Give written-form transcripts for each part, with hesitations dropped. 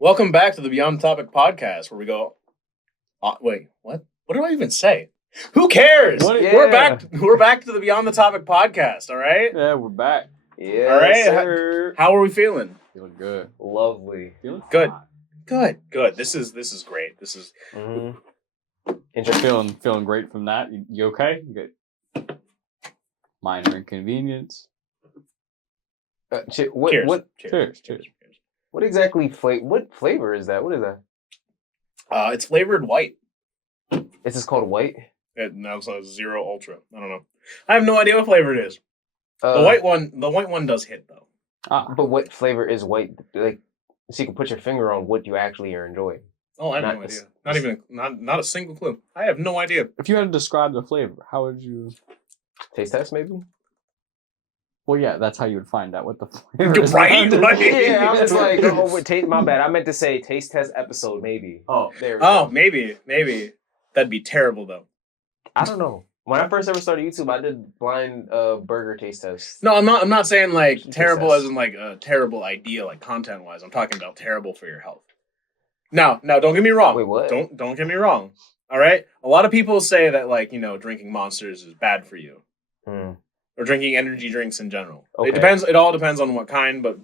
Welcome back to the Beyond Topic podcast, where we go. Wait, what? What do I even say? Who cares? Yeah. We're back. We're back to the Beyond the Topic podcast. All right. Yeah, we're back. Yeah, All right. sir. How are we feeling? Feeling good. Lovely. Feeling Good. fine. Good. This is great. This is Feeling great from that. You okay? You good. Minor inconvenience. cheers. Cheers. What exactly? What flavor is that? What is that? It's flavored white. Is this called white? No, so it's Zero Ultra. I don't know. I have no idea what flavor it is. The white one does hit though. But what flavor is white? Like, so you can put your finger on what you actually are enjoying. Oh, I have no idea. Not a single clue. I have no idea. If you had to describe the flavor, how would you? Taste test, maybe? Well, yeah, that's how you would find out what the flavor is. Right? Yeah, I was like, my bad. I meant to say taste test episode, maybe. Oh, There we go. Maybe. That'd be terrible though. I don't know. When I first ever started YouTube, I did blind burger taste test. No, I'm not saying like Taste terrible test. as in like a terrible idea, like content wise. I'm talking about terrible for your health. Now, don't get me wrong. Wait, what? Don't get me wrong. All right. A lot of people say that like drinking Monsters is bad for you, or drinking energy drinks in general. Okay. It all depends on what kind, but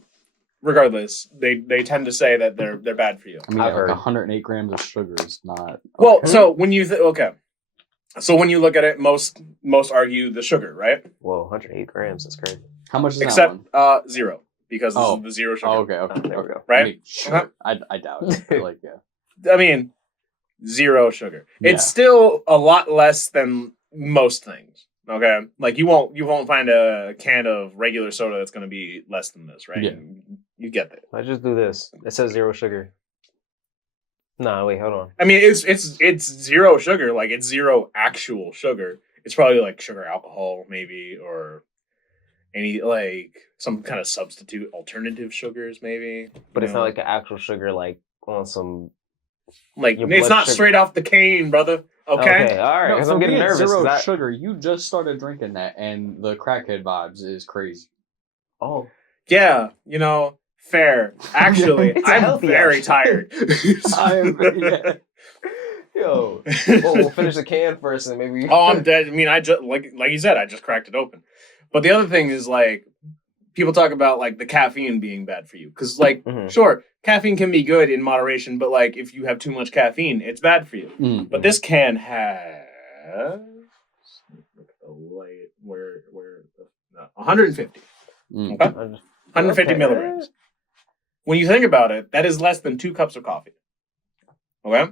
regardless, they tend to say that they're bad for you. I mean, I've like heard. 108 grams of sugar is not. Well, so when you when you look at it, most argue the sugar, right? Whoa, 108 grams. That's crazy. How much is Except that one? 0, because this is the zero sugar. Oh, okay. There we go. Right? I mean, sure. I doubt it. But like, yeah. I mean, 0 sugar. Yeah. It's still a lot less than most things. Okay, like you won't find a can of regular soda that's going to be less than this, right? Yeah. You get that. Let's just do this. It says 0 sugar. Nah, wait, hold on. I mean, it's 0 sugar. Like it's 0 actual sugar. It's probably like sugar alcohol, maybe, or any like some kind of substitute alternative sugars, maybe. But it's not like an actual sugar, like on some. Like your it's blood not sugar. straight off the cane, brother. Okay. All right. No, Because for I'm getting me, it's nervous. 0 sugar. You just started drinking that, and the crackhead vibes is crazy. Oh, Yeah, fair. Actually, It's a I'm healthy very option. tired. Yeah. yo. Well, we'll finish the can first, and maybe. Oh, I'm dead. I mean, I just like you said, I just cracked it open. But the other thing is like people talk about like the caffeine being bad for you because like Mhm. sure, caffeine can be good in moderation, but like if you have too much caffeine, it's bad for you. Mm. But this can have look at the light where 150. Mm. Okay, 150 Okay. milligrams. When you think about it, that is less than 2 cups of coffee. Okay.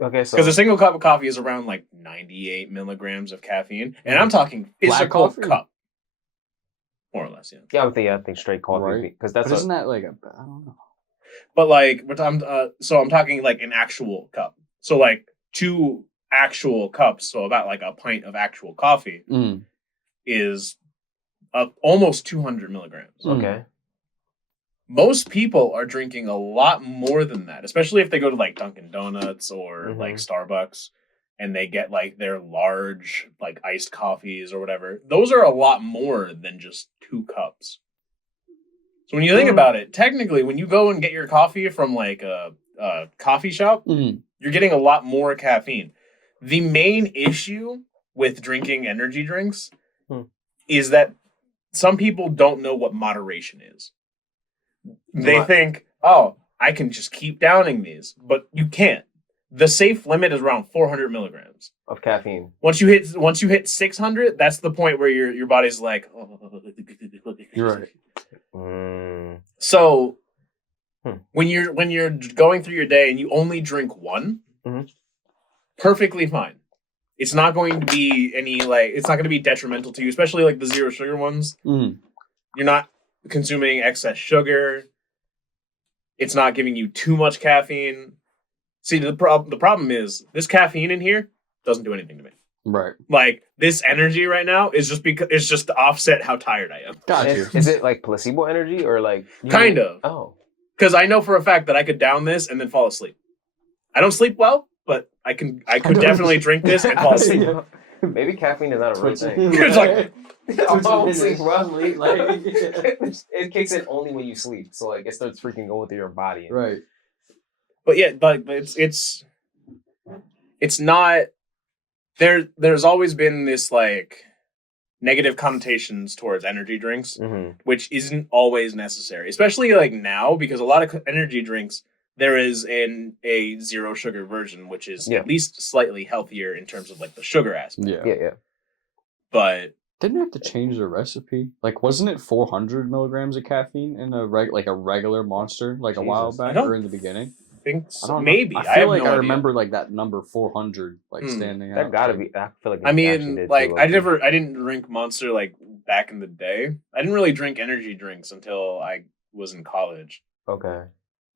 Okay, so. Because a single cup of coffee is around like 98 milligrams of caffeine. And I'm talking Black physical coffee? cup. More or less, yeah. Yeah, I think straight coffee Right. because that's But isn't that like I don't know. But like, I'm talking like an actual cup. So like 2 actual cups, so about like a pint of actual coffee Mm. is almost 200 milligrams. okay. Most people are drinking a lot more than that, especially if they go to like Dunkin' Donuts or like Starbucks and they get like their large like iced coffees or whatever. Those are a lot more than just 2 cups. So when you think about it, technically when you go and get your coffee from like a coffee shop, Mm. you're getting a lot more caffeine. The main issue with drinking energy drinks is that some people don't know what moderation is. They think, oh, I can just keep downing these, but you can't. The safe limit is around 400 milligrams. Of caffeine. Once you hit 600, that's the point where your body's like, oh. You're right. Mm. So when you're going through your day and you only drink one, perfectly fine. It's not going to be it's not going to be detrimental to you, especially like the 0 sugar ones. Mm. You're not consuming excess sugar. It's not giving you too much caffeine. See, the problem is this caffeine in here doesn't do anything to me. Right. Like this energy right now is just because it's just to offset how tired I am. Got you. Is it like placebo energy or like? Kind of. Oh. Because I know for a fact that I could down this and then fall asleep. I don't sleep well, but I could definitely drink this and fall asleep. Maybe caffeine is not a real thing. It's like I'm falling asleep, bro. Like- It kicks in only when you sleep, so like it starts freaking going through your body. Right. But yeah, but it's not there. There's always been this like negative connotations towards energy drinks, which isn't always necessary, especially like now because a lot of energy drinks there is a zero sugar version, which is at least slightly healthier in terms of like the sugar aspect. Yeah. But didn't have to change the recipe. Like, wasn't it 400 milligrams of caffeine in a regular Monster like a while back or in the beginning? Think so. I don't Maybe know. I feel like no I idea. remember like that number 400 like standing out. That gotta be. I feel like. I mean, like I didn't drink Monster like back in the day. I didn't really drink energy drinks until I was in college. Okay,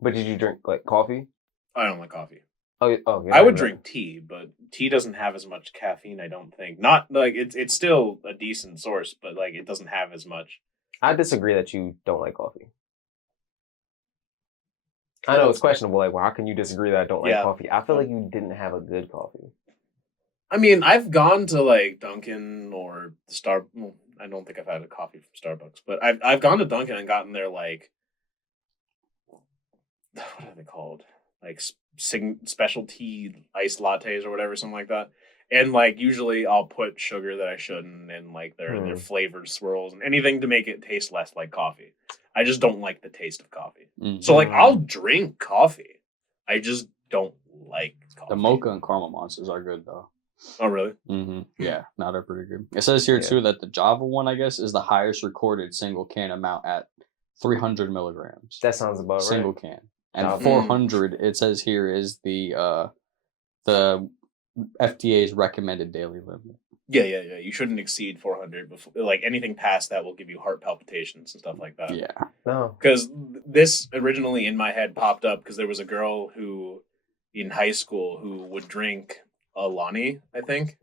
but did you drink like coffee? I don't like coffee. Oh, I would drink tea, but tea doesn't have as much caffeine. I don't think. Not like it's still a decent source, but like it doesn't have as much. I disagree that you don't like coffee. I know it's questionable. Like, well, how can you disagree that I don't like coffee? I feel like you didn't have a good coffee. I mean, I've gone to like Dunkin' or Well, I don't think I've had a coffee from Starbucks, but I've gone to Dunkin' and gotten their like what are they called? Like specialty iced lattes or whatever, something like that. And like usually I'll put sugar that I shouldn't and like their flavored swirls and anything to make it taste less like coffee. I just don't like the taste of coffee. So like I'll drink coffee. I just don't like coffee. The mocha and caramel monsters are good though. Oh really? Yeah, no, they're pretty good. It says here too that the Java one, I guess, is the highest recorded single can amount at 300 milligrams. That sounds about right. Single can. And 400, it says here, is the FDA's recommended daily limit. Yeah. You shouldn't exceed 400. Before, like anything past that will give you heart palpitations and stuff like that. Yeah. No. Because this originally in my head popped up because there was a girl who in high school who would drink Alani, I think.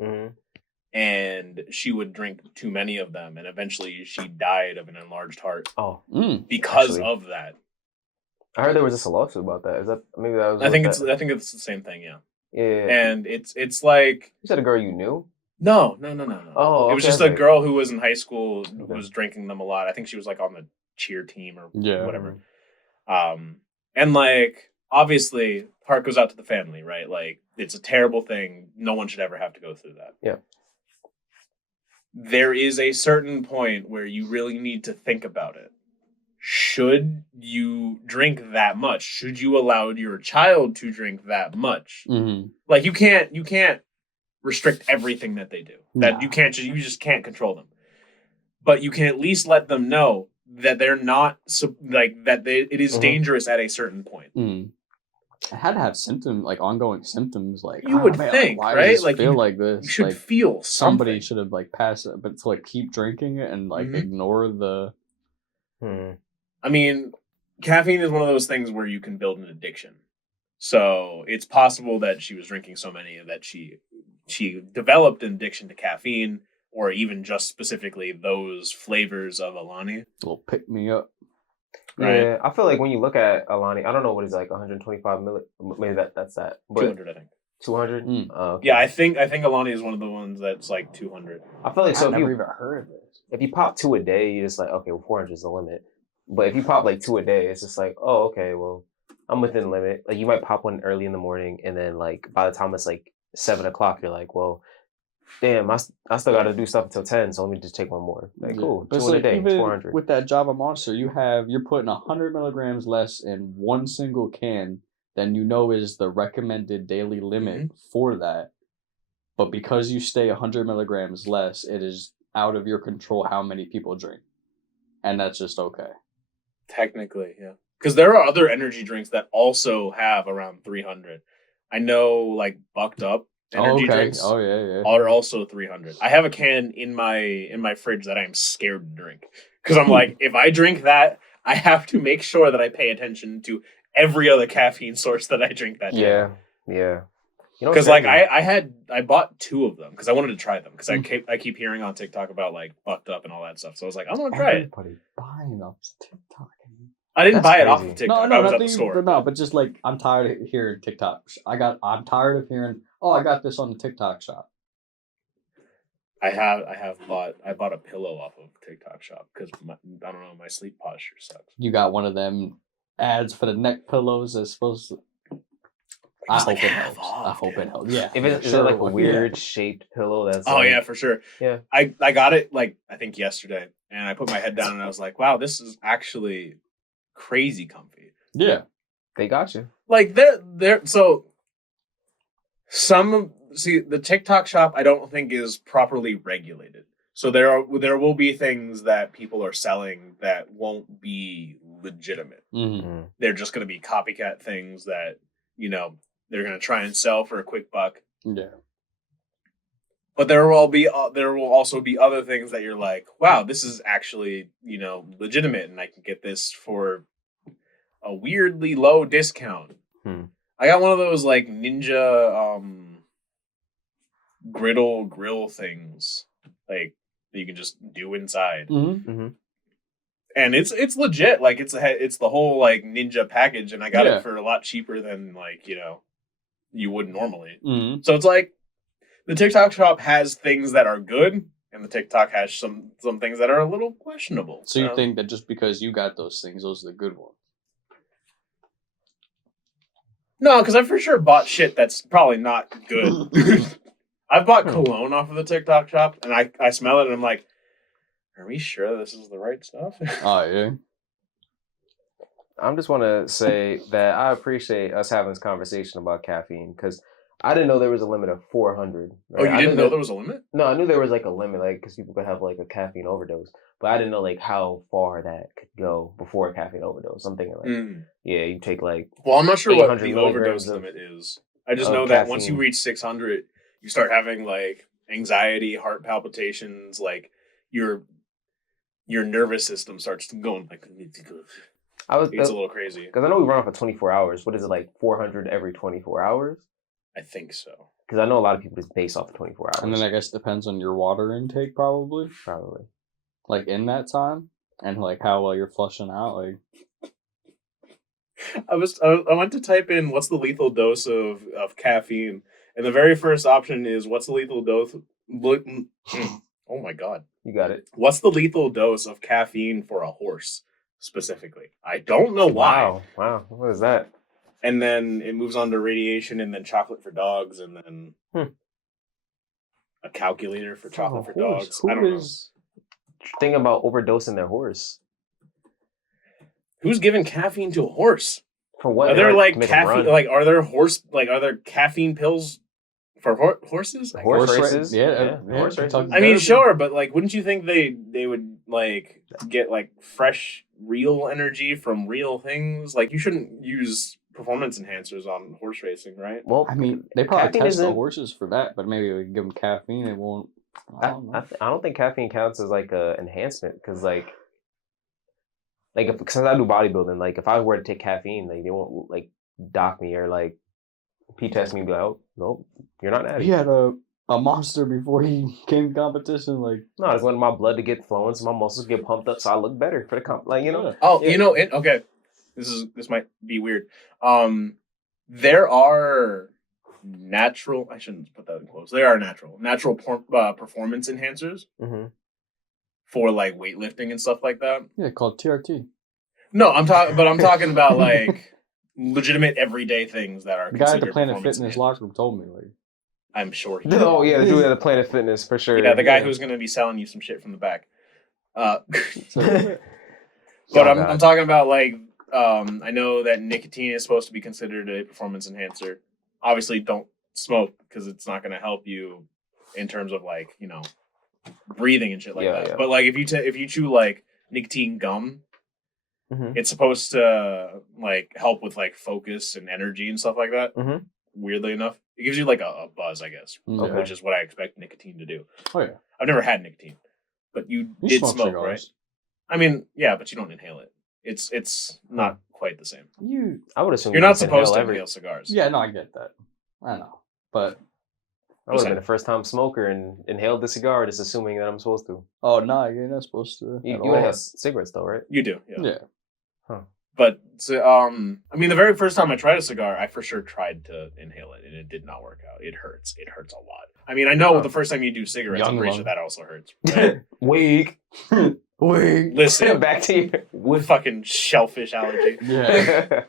And she would drink too many of them, and eventually she died of an enlarged heart. Oh, because of that. I heard there was just a lawsuit about that. Is that maybe that was? I think it's the same thing. Yeah. Yeah. And it's like you said a girl you knew. No. Oh, it was just a girl who was in high school who was drinking them a lot. I think she was like on the cheer team or whatever. And like obviously, heart goes out to the family, right? Like it's a terrible thing. No one should ever have to go through that. Yeah. There is a certain point where you really need to think about it. Should you drink that much? Should you allow your child to drink that much? Like you can't restrict everything that they do. That you just can't control them. But you can at least let them know that they're not it is dangerous at a certain point. I had to have symptoms, like ongoing symptoms, like you would think, like, why right? Does this like feel like this. You should like, feel somebody should have like passed it, but to like keep drinking it and like ignore the. I mean, caffeine is one of those things where you can build an addiction. So it's possible that she was drinking so many that she developed an addiction to caffeine, or even just specifically those flavors of Alani. Will pick me up. Right? Yeah, I feel like when you look at Alani, I don't know what it's like 125 maybe that's that. But 200, I think. 200? Okay. Yeah, I think Alani is one of the ones that's like 200. I feel like I've never even heard of it. If you pop 2 a day, you're just like, okay, well 400 is the limit. But if you pop like 2 a day, it's just like, oh, okay, well, I'm within the limit. Like you might pop one early in the morning, and then like by the time it's like 7 o'clock, you're like, well, damn, I still got to do stuff until 10, so let me just take one more. Like, cool, 2 a day, 400. With that Java Monster, you're putting 100 milligrams less in one single can than you know is the recommended daily limit for that. But because you stay 100 milligrams less, it is out of your control how many people drink. And that's just okay. Technically, yeah. Because there are other energy drinks that also have around 300. I know, like, Bucked Up energy drinks are also 300. I have a can in my fridge that I am scared to drink. Because I'm like, if I drink that, I have to make sure that I pay attention to every other caffeine source that I drink that day. Yeah. Because like I bought 2 of them because I wanted to try them because I keep hearing on TikTok about like Bucked Up and all that stuff. So I was like, I'm gonna try it. Everybody buying off TikTok. I didn't buy it off of TikTok. No, I was at the store. But just like I'm tired of hearing TikTok. I'm tired of hearing. Oh, I got this on the TikTok shop. I bought a pillow off of TikTok shop because I don't know, my sleep posture sucks. You got one of them ads for the neck pillows that's supposed to. I It's hope like it half helps. off, I hope dude. it helps. Yeah. If yeah, it's is it sure like it a would. weird shaped pillow that's Oh like, yeah, for sure. yeah. I got it like I think yesterday, and I put my head down and I was like, wow, this is actually crazy comfy. Yeah. They got you. Like so the TikTok shop I don't think is properly regulated. So there will be things that people are selling that won't be legitimate. Mm-hmm. They're just going to be copycat things that, they're going to try and sell for a quick buck. Yeah. But there will also be other things that you're like, wow, this is actually, legitimate, and I can get this for a weirdly low discount. I got one of those like Ninja grill things, like that you can just do inside, and it's legit. Like it's the whole like Ninja package, and I got it for a lot cheaper than like you would normally. So it's like the TikTok shop has things that are good, and the TikTok has some things that are a little questionable. So you think that just because you got those things, those are the good ones? No, because I for sure bought shit that's probably not good. I've bought cologne off of the TikTok shop, and I smell it, and I'm like, are we sure this is the right stuff? Oh, yeah. I just want to say that I appreciate us having this conversation about caffeine, because I didn't know there was a limit of 400. Right? Oh, you didn't know there was a limit? No, I knew there was like a limit, like because people could have like a caffeine overdose, but I didn't know like how far that could go before a caffeine overdose. I'm thinking like, yeah, you take like. Well, I'm not sure what the milligrams overdose limit is. I just know that once you reach 600, you start having like anxiety, heart palpitations, like your nervous system starts going like. It's a little crazy because I know we run off of 24 hours. What is it, like 400 every 24 hours? I think so. Because I know a lot of people just base off of 24 hours. And then I guess it depends on your water intake, probably. Probably. Like in that time, and like how well you're flushing out. Like, I went to type in what's the lethal dose of caffeine, and the very first option is what's the lethal dose. Oh my god, you got it. What's the lethal dose of caffeine for a horse specifically? I don't know why. Wow, what is that? And then it moves on to radiation, and then chocolate for dogs, and then a calculator for chocolate for dogs. I don't know. Think about overdosing their horse. Who's giving caffeine to a horse? For what? Are there like caffeine? Like, are there caffeine pills for horses? Like, horse races? Yeah. Horse races. I mean, sure, but like, wouldn't you think they would like get like fresh, real energy from real things? Like, you shouldn't use performance enhancers on horse racing, right? Well, I mean, they probably test the horses for that, but maybe we give them caffeine. It won't. I don't think caffeine counts as like a enhancement, because since I do bodybuilding, like if I were to take caffeine, like they won't like dock me or like P-test me and be like, oh no, you're not natty. He had a monster before he came to competition. Like, no, I just wanted my blood to get flowing, so my muscles get pumped up, so I look better for the comp. Like, you know. Oh, yeah. Okay. This might be weird. There are natural. I shouldn't put that in quotes. There are natural performance enhancers for like weightlifting and stuff like that. Yeah, called TRT. No, I'm talking about like legitimate everyday things that are. The guy at the Planet Fitness locker room told me, like, I'm sure. Oh yeah, the dude at the Planet Fitness for sure. Yeah, the guy who's going to be selling you some shit from the back. But I'm talking about like. I know that nicotine is supposed to be considered a performance enhancer. Obviously, don't smoke because it's not going to help you in terms of like breathing and shit like that. Yeah. But like if you chew like nicotine gum, it's supposed to like help with like focus and energy and stuff like that. Weirdly enough, it gives you like a buzz, I guess, which is what I expect nicotine to do. Oh yeah, I've never had nicotine, but you did smoke cigars, right? I mean, yeah, but you don't inhale it. It's not quite the same. I would assume you're not supposed to inhale cigars. Yeah, no, I get that. I know, but I would have been a first-time smoker and inhaled the cigar, just assuming that I'm supposed to. Oh no, you're not supposed to. You inhale cigarettes though, right? You do, yeah. Huh. But I mean, the very first time I tried a cigar, I for sure tried to inhale it, and it did not work out. It hurts. It hurts a lot. I mean, I know the first time you do cigarettes, I'm pretty sure that also hurts. Right? Weak. Wait. Listen, back to you with fucking shellfish allergy. Yeah.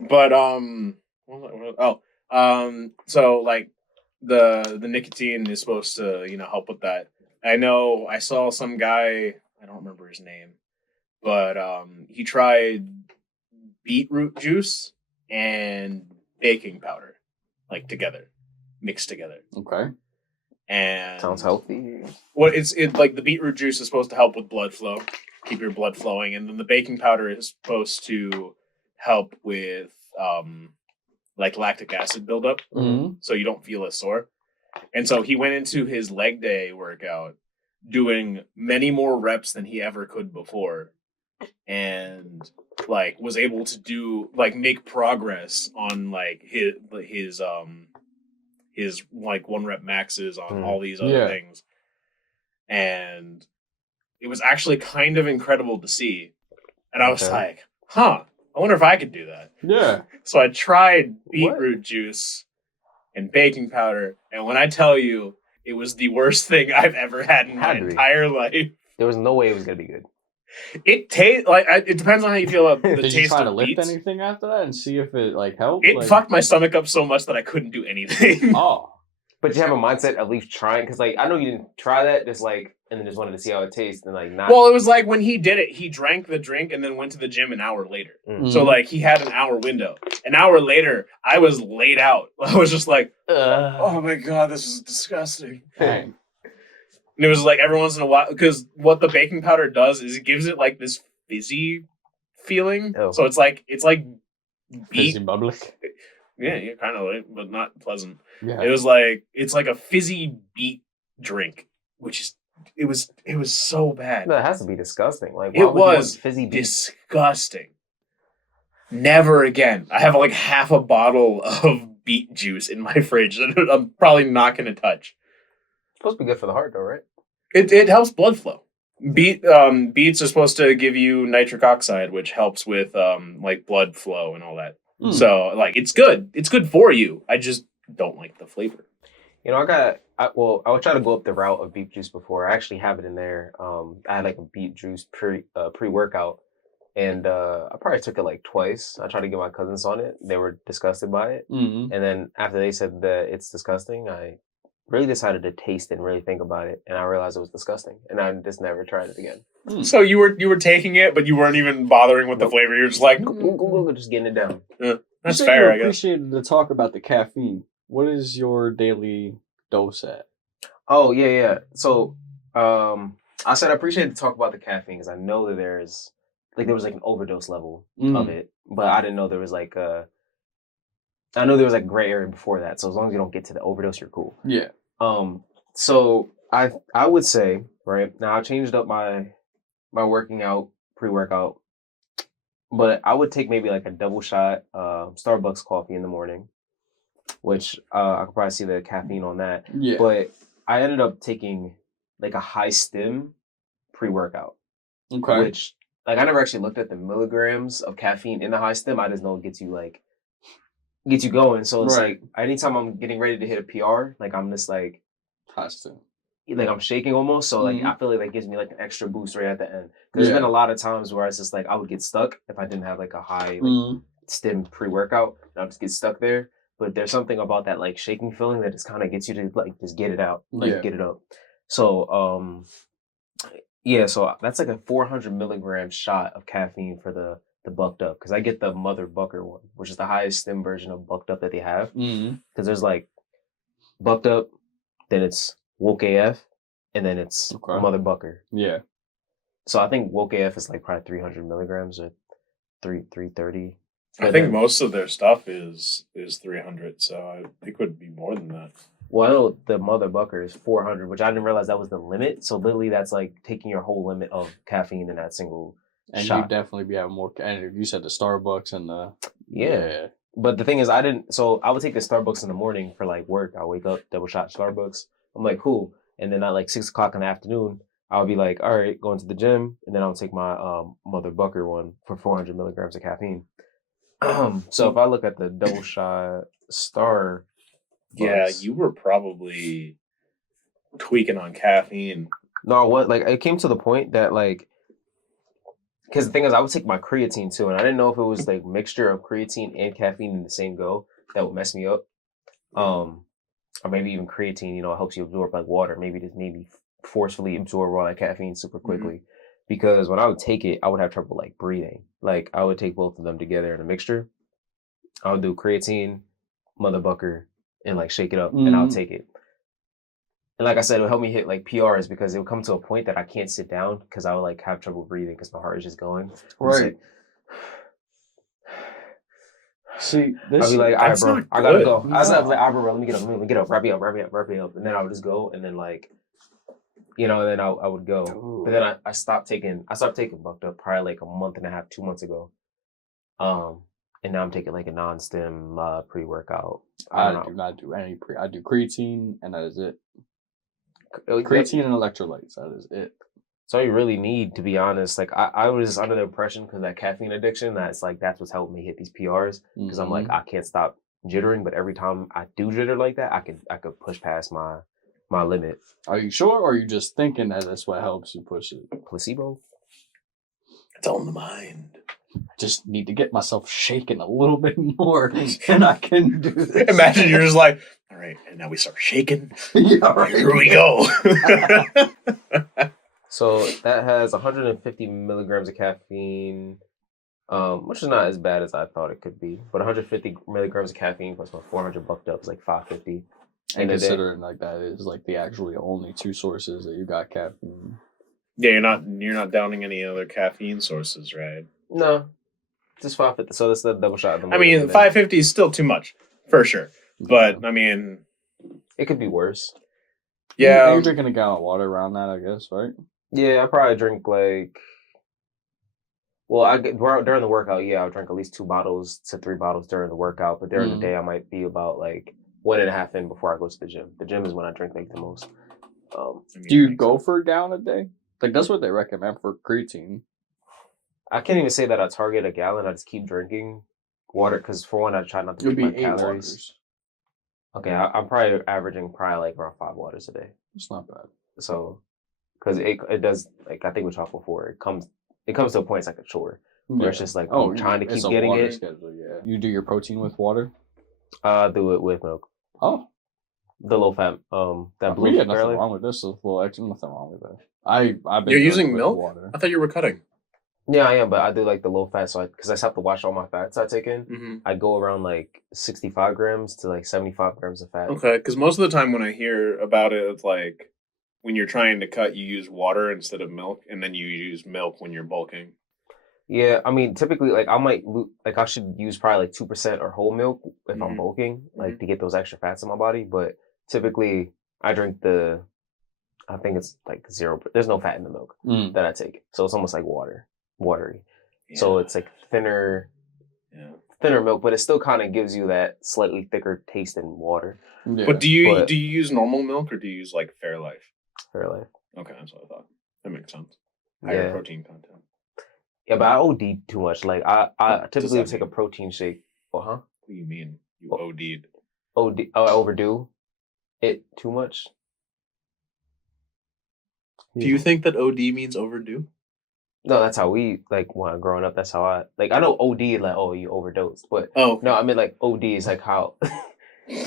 But what So like the nicotine is supposed to help with that. I know I saw some guy, I don't remember his name, but he tried beetroot juice and baking powder like together, mixed together. Okay. And Sounds healthy. what it like the beetroot juice is supposed to help with blood flow, keep your blood flowing, and then the baking powder is supposed to help with like lactic acid buildup, so you don't feel as sore. And so he went into his leg day workout doing many more reps than he ever could before, and like was able to do like make progress on like his like 1 rep maxes on all these other things. And it was actually kind of incredible to see. And I was like, I wonder if I could do that. Yeah. So I tried beetroot juice and baking powder. And when I tell you, it was the worst thing I've ever had in my entire life. There was no way it was going to be good. It tastes like it depends on how you feel about the Did taste you try to of lift beets. anything after that and see if it like helped? It fucked my stomach up so much that I couldn't do anything. Oh. But you have a mindset of at least trying, because like I know you didn't try that, just like, and then just wanted to see how it tastes, and like not. Well, it was like when he did it, he drank the drink and then went to the gym an hour later. So like he had an hour window. An hour later, I was laid out. I was just like, oh my god, this is disgusting. Dang. And it was like every once in a while, because what the baking powder does is it gives it like this fizzy feeling. Oh. So it's like fizzy bubbly. Yeah, kind of like, but not pleasant. Yeah. It was like it's like a fizzy beet drink, which is it was so bad. No, it has to be disgusting. Like it was fizzy beet? Disgusting. Never again. I have like half a bottle of beet juice in my fridge that I'm probably not going to touch. It's supposed to be good for the heart, though, right? It helps blood flow. Beets are supposed to give you nitric oxide, which helps with like blood flow and all that. So like it's good. It's good for you. I just don't like the flavor. You know, I would try to go up the route of beet juice before. I actually have it in there. I had like a beet juice pre-workout, and I probably took it like twice. I tried to get my cousins on it. They were disgusted by it. And then after they said that it's disgusting, I really decided to taste it and really think about it, and I realized it was disgusting, and I just never tried it again. So you were taking it, but you weren't even bothering with the flavor. You're just like just getting it down. Yeah, that's fair. I guess. Appreciated the talk about the caffeine. What is your daily dose at? Oh yeah. So I said I appreciate the talk about the caffeine because I know that there was like an overdose level of it, but I didn't know there was like I know there was like gray area before that. So as long as you don't get to the overdose, you're cool. Yeah. So I would say right now I changed up my working out pre-workout, but I would take maybe like a double shot Starbucks coffee in the morning, which I could probably see the caffeine on that. Yeah. But I ended up taking like a high stim pre-workout. Okay. Which like I never actually looked at the milligrams of caffeine in the high stim. I just know it gets you going. So it's like anytime I'm getting ready to hit a PR, like I'm just like high stim. Like I'm shaking almost, so like I feel like that gives me like an extra boost right at the end. Because there's been a lot of times where it's just like I would get stuck if I didn't have like a high stim pre-workout, and I'll just get stuck there. But there's something about that like shaking feeling that just kind of gets you to like just get it out, like get it up. So so that's like a 400 milligram shot of caffeine for the Bucked Up, because I get the Mother Bucker one, which is the highest stim version of Bucked Up that they have. Because there's like Bucked Up, then it's Woke AF, and then it's Mother Bucker. Yeah. So I think Woke AF is like probably 300 milligrams or 330. I think most of their stuff is 300, so it could be more than that. Well, I know the Mother Bucker is 400, which I didn't realize that was the limit. So literally that's like taking your whole limit of caffeine in that single shot. You definitely be having more. And you said the Starbucks and the... Yeah. But the thing is, I would take the Starbucks in the morning for like work. I'll wake up, double shot Starbucks. I'm like, cool. And then at like 6 o'clock in the afternoon, I'll be like, all right, going to the gym. And then I'll take my Mother Bucker one for 400 milligrams of caffeine. So if I look at the double shot Starbucks. Yeah, you were probably tweaking on caffeine. No, what? Like, it came to the point that like, because the thing is, I would take my creatine too, and I didn't know if it was like mixture of creatine and caffeine in the same go. that would mess me up. Or maybe even creatine, helps you absorb like water. Maybe forcefully absorb all that caffeine super quickly. Because when I would take it, I would have trouble like breathing. Like I would take both of them together in a mixture. I would do creatine, motherbucker, and like shake it up, and I'll take it. And like I said, it would help me hit like PRs because it would come to a point that I can't sit down because I would like have trouble breathing because my heart is just going. Right. See, I'd be like, all right, bro, I gotta go. No. I was like, all right, bro, let me get up, wrap me up. And then I would just go, and then like, and then I would go. Ooh. But then I stopped taking Bucked Up probably like a month and a half, 2 months ago. And now I'm taking like a non-stim pre-workout. I do not do any I do creatine, and that is it. Creatine and electrolytes, that is it. So you really need, to be honest. Like I was under the impression because that caffeine addiction, that's what's helped me hit these PRs. Because I'm like, I can't stop jittering, but every time I do jitter like that, I could push past my limit. Are you sure, or are you just thinking that that's what helps you push it? Placebo. It's all in the mind. I just need to get myself shaking a little bit more, and I can do this. Imagine you're just like, all right, and now we start shaking. Yeah, right. Here we go. So that has 150 milligrams of caffeine, which is not as bad as I thought it could be. But 150 milligrams of caffeine plus my 400 Bucked Up is like 550. And considering like that is like the actually only two sources that you got caffeine. Yeah, you're not downing any other caffeine sources, right? No, just 550. So that's the double shot. I mean, 550 is still too much for sure. But I mean, it could be worse. Yeah, you're drinking a gallon of water around that, I guess, right? Yeah, I probably drink like. Well, during the workout. Yeah, I'll drink at least 2 bottles to 3 bottles during the workout. But during the day, I might be about like 1.5 in before I go to the gym. The gym is when I drink like the most. Do you go for a gallon a day? Like that's what they recommend for creatine. I can't even say that I target a gallon. I just keep drinking water because for one, I try not to eat my calories. Waters. Okay, I'm probably averaging like around 5 waters a day. It's not bad. So, because it does, like I think we talked before, it comes to a point it's like a chore where it's just like I'm trying to keep getting it. Schedule, yeah. You do your protein with water? I do it with milk. Oh, the low fat. That blue. We had nothing wrong with this. A little extra, nothing wrong with that. I've been. You're using milk? Water. I thought you were cutting. Yeah, I am, but I do like the low fat, so because I have to watch all my fats I take in. Mm-hmm. I go around like 65 grams to like 75 grams of fat. Okay, because most of the time when I hear about it, it's like when you're trying to cut, you use water instead of milk, and then you use milk when you're bulking. Yeah, I mean, typically, like I should use probably like 2% or whole milk if I'm bulking, like to get those extra fats in my body. But typically, I drink I think it's like 0. There's no fat in the milk that I take, so it's almost like watery. Yeah. So it's like thinner milk, but it still kind of gives you that slightly thicker taste than water. Yeah. But do you use normal milk or do you use like Fairlife? Fairlife. Okay, that's what I thought. That makes sense. Higher protein content. Yeah, but I OD too much. Like I typically would take a protein shake. Well, huh? What do you mean? You OD'd? I overdo it too much. Do you think that OD means overdue? No, that's how we like when growing up. That's how I I know OD like you overdosed, but no, I mean like OD is like how.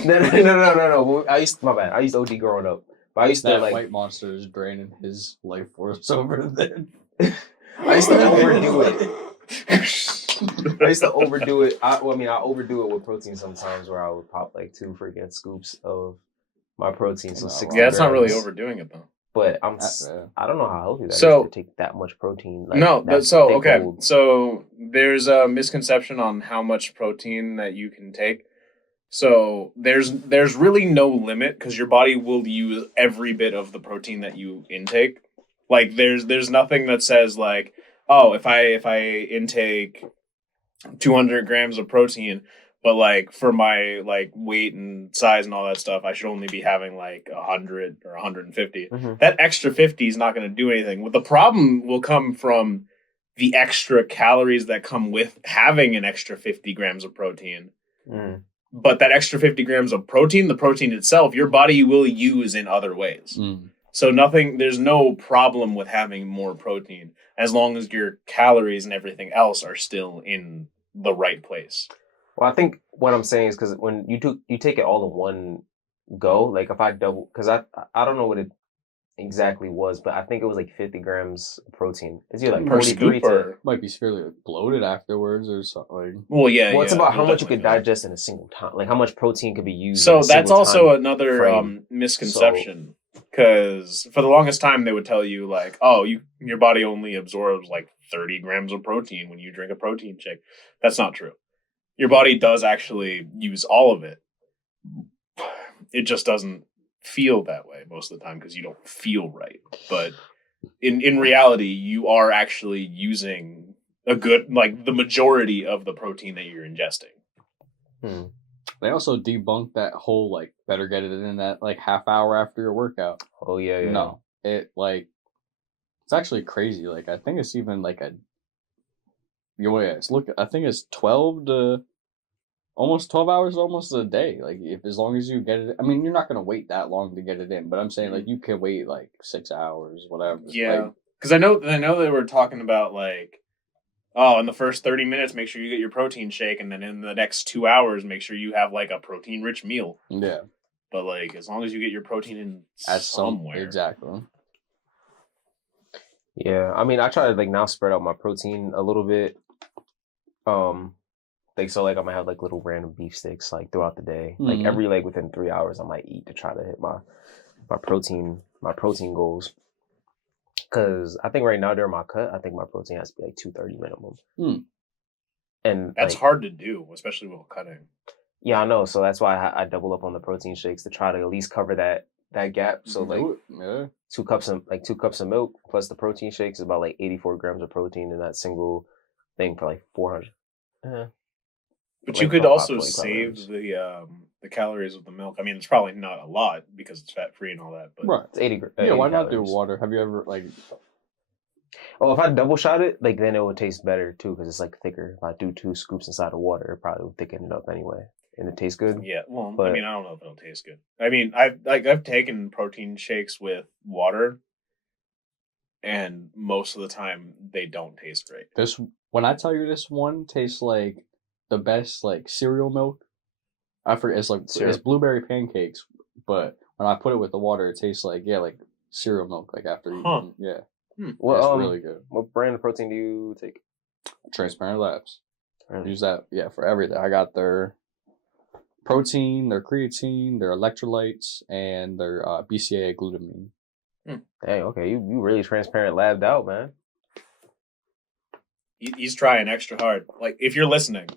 No. I used OD growing up, but I used to like white monster is draining his life force over there. I used to overdo it. I overdo it with protein sometimes, where I would pop like 2 freaking scoops of my protein. So 60 grams. That's not really overdoing it though. But I don't know how healthy that is to take that much protein. So there's a misconception on how much protein that you can take. So there's really no limit because your body will use every bit of the protein that you intake. Like there's nothing that says like, oh, if I intake 200 grams of protein, but like for my like weight and size and all that stuff, I should only be having like 100 or 150. That extra 50 is not going to do anything. Well, the problem will come from the extra calories that come with having an extra 50 grams of protein. But that extra 50 grams of protein, the protein itself, your body will use in other ways. So there's no problem with having more protein as long as your calories and everything else are still in the right place. Well, I think what I'm saying is because when you take it all in one go, like if I double, because I don't know what it exactly was, but I think it was like 50 grams of protein. It's either like Per 43 scoop to. or Might be severely bloated afterwards or something. well, yeah, Well, it's yeah. about how You'll much you definitely could feel that. digest in a single time, like how much protein could be used in a So that's single also time another frame. misconception because for the longest time they would tell you like, oh, your body only absorbs like 30 grams of protein when you drink a protein shake. That's not true. Your body does actually use all of it. It just doesn't feel that way most of the time because you don't feel right. But in reality, you are actually using a good like the majority of the protein that you're ingesting. Hmm. They also debunked that whole like better get it in that like half hour after your workout. Oh yeah, yeah. No, it like it's actually crazy. Like I think it's even like a look. I think it's 12 to almost 12 hours, almost a day. Like if as long as you get it, I mean, you're not gonna wait that long to get it in. But I'm saying like you can wait like 6 hours, whatever. Yeah, because I know they were talking about like, oh, in the first 30 minutes, make sure you get your protein shake, and then in the next 2 hours, make sure you have like a protein rich meal. Yeah, But like, as long as you get your protein in at somewhere, exactly. Yeah, I mean, I try to like now spread out my protein a little bit. Like so, like I might have like little random beef sticks like throughout the day. Like every like within 3 hours, I might eat to try to hit my protein goals. Because I think right now during my cut, I think my protein has to be like 230 minimum. And that's like, hard to do, especially while cutting. yeah, I know. So that's why I double up on the protein shakes to try to at least cover that gap. So like yeah. 2 cups of milk plus the protein shakes is about like 84 grams of protein in that single thing for like 400. But like you could about also 45 save grams. the calories of the milk. I mean, it's probably not a lot because it's fat free and all that. But Right. It's 80. Yeah, 80 why not do calories. water? Have you ever like? Oh, if I double shot it, like then it would taste better too because it's like thicker. If I do 2 scoops inside of water, it probably would thicken it up anyway, and it tastes good. yeah, well, I But mean, I don't know if it'll taste good. I mean, I've taken protein shakes with water, and most of the time they don't taste great. This when I tell you this one tastes like the best like cereal milk. I forget it's blueberry pancakes, but when I put it with the water, it tastes like like cereal milk like after eating. Yeah, Well, it's really good. What brand of protein do you take? Transparent Labs. Really? Use that for everything. I got their protein, their creatine, their electrolytes, and their BCAA glutamine. Dang, okay, you really transparent labbed out, man. He's trying extra hard. Like, if you're listening,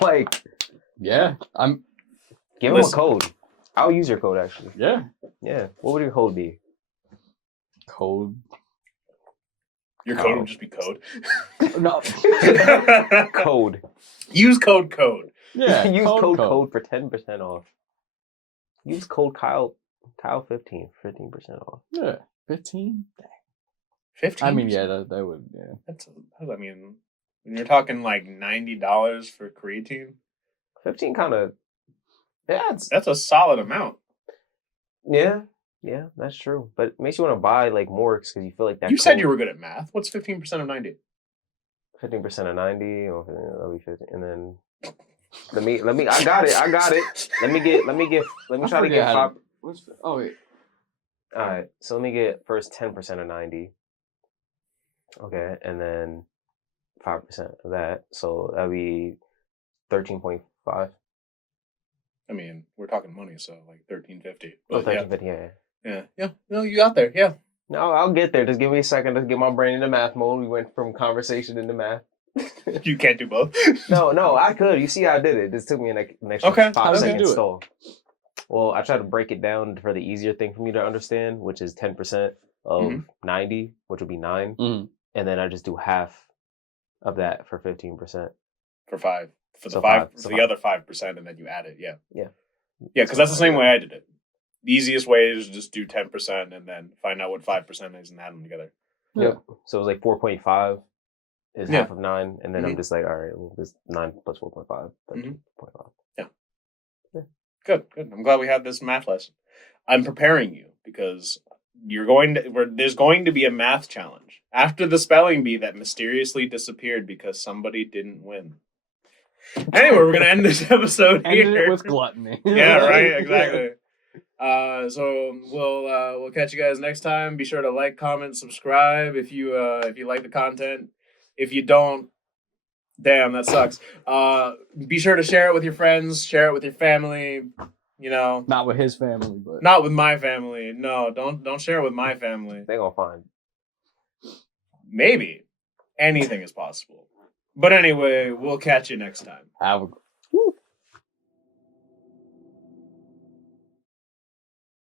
Like, yeah, I'm. give him a code. I'll use your code actually. Yeah. Yeah. What would your code be? Code. Your code would just be code. No. Code. Use code code. Yeah. Use code for 10% off. Use code Kyle 15 off. Yeah. 15. 15. I mean, yeah, that would. Yeah. I mean, when you're talking like $90 for creatine, 15 kind of. Yeah, that's a solid amount. Yeah, that's true. But it makes you want to buy like more because you feel like that. You said you were good at math. What's 15% of 90? 15% of 90, or that'll be 50, and then let me. I got it. Let me try to get 5. Oh wait. All right, so let me get first 10% of 90. Okay, and then 5% of that, so that'd be 13.5. I mean, we're talking money, so like 1350. Oh, 13.50, yeah. No, you got there. Yeah. No, I'll get there. Just give me a second to get my brain into math mode. We went from conversation into math. You can't do both. No, I could. You see how I did it. This took me an extra 5 seconds stall. Well, I try to break it down for the easier thing for me to understand, which is 10% of 90, which would be 9. And then I just do half of that for 15%. For 5. For the the other 5%, and then you add it. Yeah. Yeah, because that's the same way I did it. The easiest way is just do 10% and then find out what 5% is and add them together. Yep. So it was like 4.5 is half of 9, and then I'm just like, all right, well, this 9 plus 4.5, 13.5. Yeah. Good. I'm glad we had this math lesson. I'm preparing you because there's going to be a math challenge after the spelling bee that mysteriously disappeared because somebody didn't win. Anyway, we're gonna end this episode Ended here. it with gluttony. Yeah, right. Exactly. So we'll catch you guys next time. Be sure to like, comment, subscribe if you like the content. If you don't, damn, that sucks. Be sure to share it with your friends, share it with your family. You know, Not with his family, but not with my family. No, don't share it with my family. They gonna find. Maybe anything is possible. But anyway, we'll catch you next time. have a